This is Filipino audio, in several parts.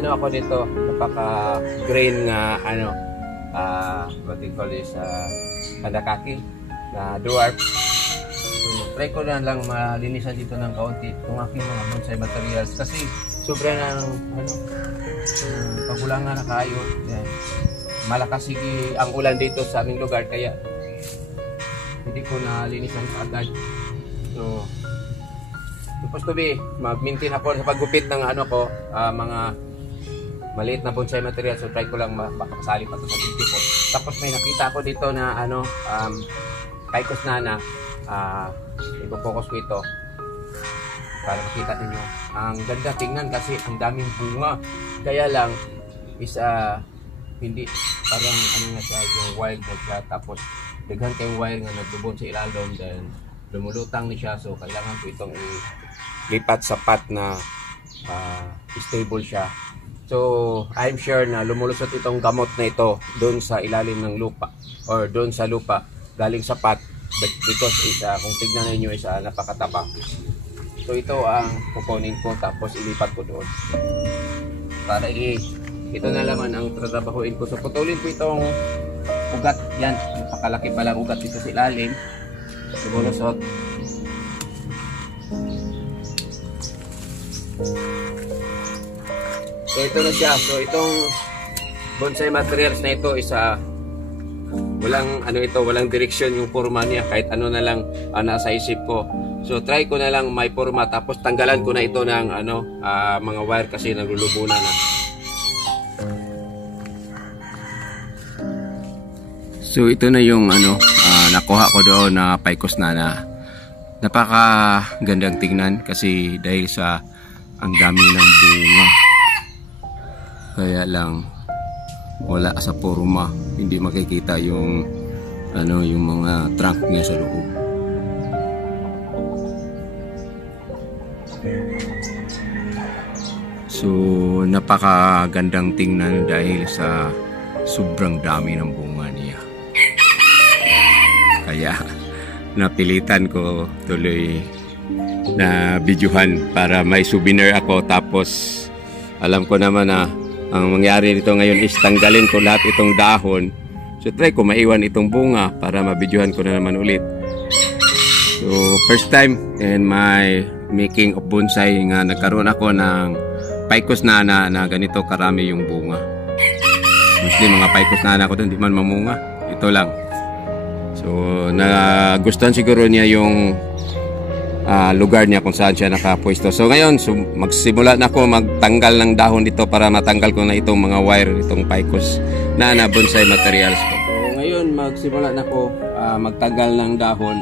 ano ako dito, napaka green nga ano, what they call this, Hadakaki na dwarf. So, try ko na lang malinisan dito ng kaunti itong aking mga bonsai materials kasi sobra ng ano, pagulangan na kayo. Yan. Malakas ang ulan dito sa aming lugar kaya hindi ko na linisan agad. So, supposed to be, mag-maintain ako sa paggupit ng ano ko, mga maliit na bonsai material. So, try ko lang makakasali pa to sa video ko. Tapos may nakita ako dito na ano, Picus nana. Ipo-focus ko ito para makita ninyo. Ang ganda tingnan kasi ang daming bunga. Kaya lang is hindi parang ano na siya, yung wild na siya. Tapos daghan kayong wire nga naglubon sa ilalom, then lumulutang ni siya. So kailangan ko itong lipat sa pot na stable siya. So I'm sure na lumulusot itong gamot na ito doon sa ilalim ng lupa or doon sa lupa galing sa pot. But because kung tignan ninyo is napakataba. So ito ang kukunin ko tapos ilipat ko doon. Para ito na naman ang trabahuin ko. So putulin ko itong ugat. Yan, napakalaki palang ugat dito sa ilalim. Lumulusot. So ito na siya. So itong bonsai materials na ito is walang ano ito, walang direksyon yung forma niya, kahit ano na lang nasa isip ko. So try ko na lang may forma tapos tanggalan ko na ito ng ano, mga wire kasi naglulubunan na. So ito na yung ano, nakuha ko doon na Picus nana. Napaka gandang tingnan kasi dahil sa ang dami ng bunga. Kaya lang wala sa forma, hindi makikita yung ano, yung mga trunk niya sa loob. So napakagandang tingnan dahil sa sobrang dami ng bunga niya. Kaya napilitan ko tuloy na videohan para may souvenir ako. Tapos alam ko naman na ang mangyari nito ngayon is tanggalin ko lahat itong dahon. So try ko maiwan itong bunga para mabidyohan ko na naman ulit. So first time in my making of bonsai nga nagkaroon ako ng Picus nana na ganito karami yung bunga. Mostly mga Picus nana ko doon, di man mamunga. Ito lang. So nagustuhan siguro niya yung lugar niya kung saan siya nakapwesto. So ngayon, magsimula na ako magtanggal ng dahon dito para matanggal ko na itong mga wire, itong Picus nana bonsai materials ko. So ngayon, magsimula na ako magtanggal ng dahon.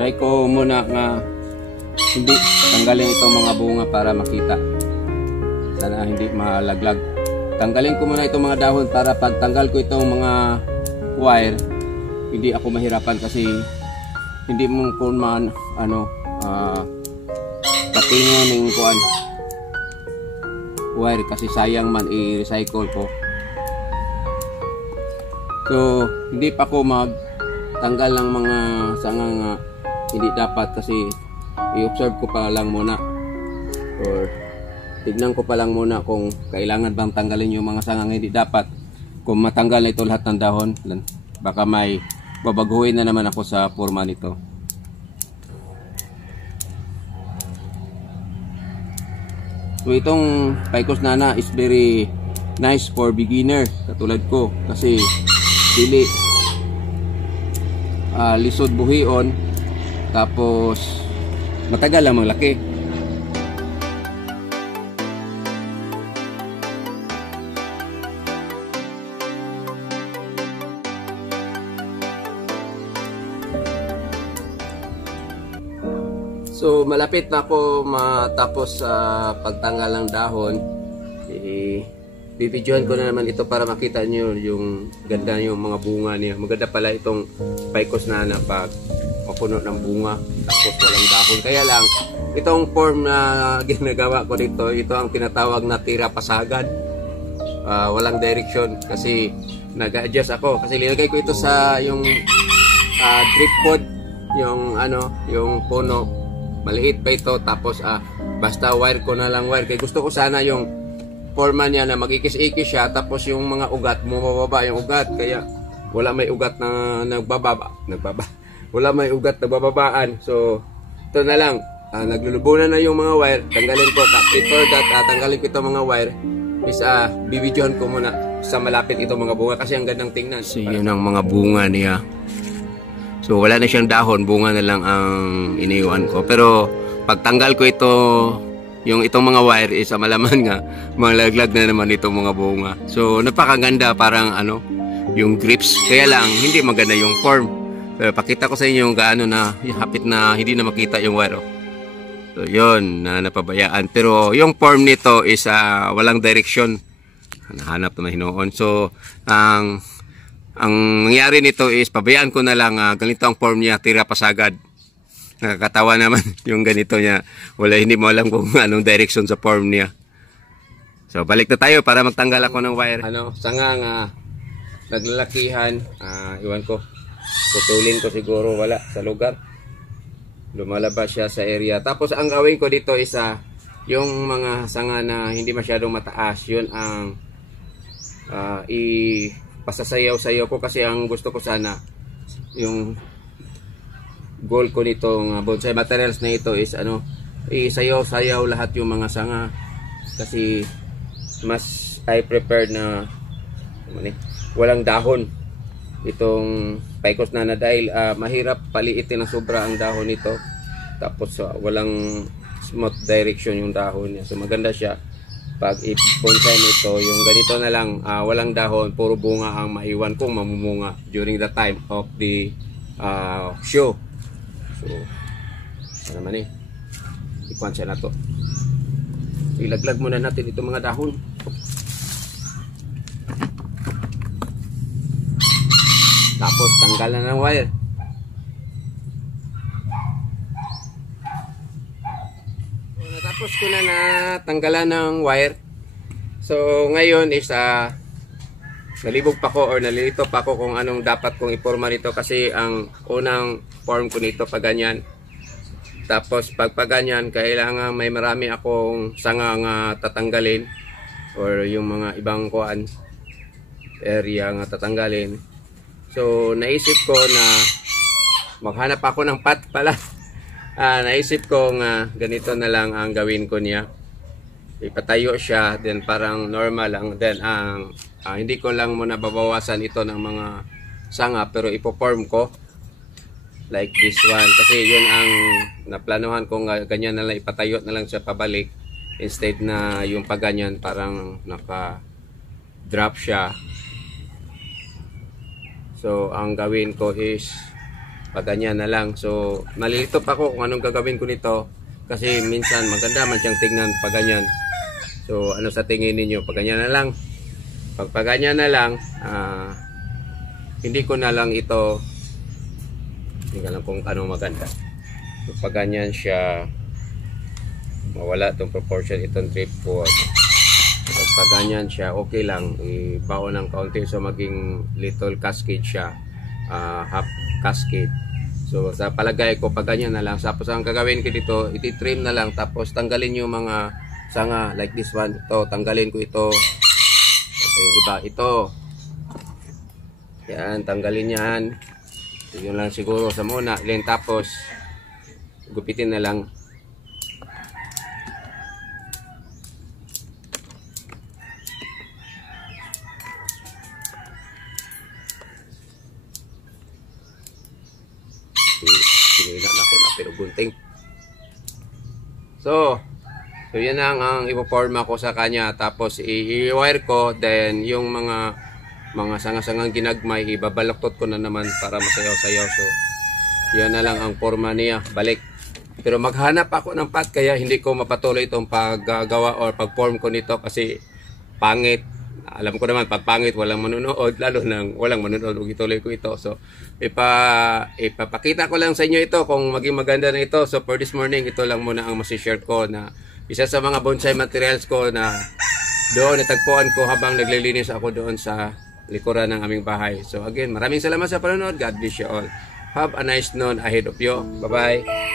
Try ko muna nga hindi tanggalin itong mga bunga para makita. Sana hindi malaglag. Tanggalin ko muna itong mga dahon para pagtanggal ko itong mga wire, hindi ako mahirapan kasi hindi mo kung man ano patingon ng kuan wire kasi sayang man i-recycle ko. So hindi pa ako magtanggal ng mga sangang hindi dapat kasi i-observe ko pa lang muna or tignan ko pa lang muna kung kailangan bang tanggalin yung mga sangang hindi dapat. Kung matanggal na ito lahat ng dahon, baka may babaguhin na naman ako sa forma nito. So itong Picus nana is very nice for beginner katulad ko kasi dili lisod buhion tapos matagal lang malaki. So malapit na ako matapos sa pagtanggal ng dahon. Bibidyohan ko na naman ito para makita nyo yung ganda yung mga bunga niya. Maganda pala itong Picus nana pag mapuno ng bunga tapos walang dahon. Kaya lang itong form na ginagawa ko dito, ito ang tinatawag na tira pasagad. Walang direction kasi nag-adjust ako kasi linagay ko ito sa yung drip pod, yung ano, yung puno. maliit pa ito. Tapos basta wire ko na lang wire. Kaya gusto ko sana yung forma niya na magikis-ikis siya. Tapos yung mga ugat, bumababa yung ugat. Kaya wala may ugat na nagbababa. Wala may ugat na bababaan. So ito na lang. Naglulubunan na yung mga wire, tanggalin ko. Before that, tanggalin ko itong mga wire is bibidyohan ko muna sa malapit itong mga bunga kasi ang gandang tingnan. So yun ang mga bunga niya. So wala na siyang dahon, bunga na lang ang iniwan ko. Pero pagtanggal ko itong mga wire is malaman nga malaglag na naman itong mga bunga. So napakaganda, parang yung grips. Kaya lang hindi maganda yung form. Pero pakita ko sa inyo yung gaano na hapit na hindi na makita yung wire. So yun, napabayaan. Pero yung form nito is walang direction. Nahanap naman hinoon. So ang nangyari nito is pabayaan ko na lang ganito ang form niya, tira pasagad. Nakakatawa naman yung ganito niya. Hindi mo alam kung anong direction sa form niya. So balik na tayo para magtanggal ako ng wire. Sangang naglalakihan. Iwan ko. Putulin ko siguro, wala sa lugar. Lumalabas siya sa area. Tapos ang gawin ko dito is yung mga sanga na hindi masyadong mataas, yun ang ipasasayaw-sayaw ko kasi ang gusto ko sana yung goal ko nitong bonsai materials na ito is isayaw-sayaw lahat yung mga sanga kasi mas I prepared na walang dahon itong Picos nana dahil mahirap paliitin ng sobra ang dahon nito. Tapos walang smooth direction yung dahon niya. So maganda siya pag i-bonsai nito. Yung ganito na lang, walang dahon, puro bunga ang maiwan kung mamumunga during the time of the show. So ano naman ikuan siya na to. Ilaglag muna natin itong mga dahon. Tapos tanggalan ng wire. Natapos ko na tanggalan ng wire. So ngayon is nalibog pa ko or nalilito pa ko kung anong dapat kong iporma nito kasi ang unang form ko nito pag ganyan. Tapos pag ganyan kailangan may marami akong sangang tatanggalin or yung mga ibang kuan area nga tatanggalin. So naisip ko na maghanap ako ng pot pala. Naisip ko nga ganito na lang ang gawin ko niya. Ipatayo siya, then parang normal lang. Then hindi ko lang muna babawasan ito ng mga sanga pero ipo-form ko like this one. Kasi yun ang naplanuhan ko nga, ganyan na lang, ipatayo na lang siya pabalik. Instead na yung paganyan parang naka-drop siya. So, ang gawin ko is paganyan na lang. So, nalilito pa ako kung anong gagawin ko nito. Kasi minsan maganda man siyang tingnan paganyan. So, ano sa tingin ninyo? Paganyan na lang. Pag paganyan na lang, hindi ko na lang ito, hindi ko lang kung anong maganda. So, paganyan siya, mawala itong proportion, itong tripod. Pag ganyan siya, okay lang, ibaon ng kaunti so maging little cascade siya, half cascade. So sa palagay ko pag ganyan na lang, tapos ang gagawin ko dito, iti-trim na lang tapos tanggalin yung mga sanga like this one. Ito, tanggalin ko ito. Ito yung iba, ito. Yan, tanggalin yan. Yun lang siguro sa muna. Then tapos gupitin na lang. Sinina na ako na pero gunting. So yan ang ipoforma ko sa kanya. Tapos i-wire ko. Then yung mga sanga-sangang ginagmay, ibabaloktot ko na naman para masayaw-sayaw. So yan na lang ang forma niya. Balik. Pero maghanap ako ng pot kaya hindi ko mapatuloy itong paggagawa or pag-form ko nito kasi pangit. Alam ko naman pag pangit walang manunood, lalo nang walang manunood kung ituloy ko ito. So ipapakita ko lang sa inyo ito kung maging maganda na ito. So for this morning, ito lang muna ang masishare ko na isa sa mga bonsai materials ko na doon natagpuan ko habang naglilinis ako doon sa likuran ng aming bahay. So again, maraming salamat sa panonood. God bless you all. Have a nice noon ahead of you. Bye bye.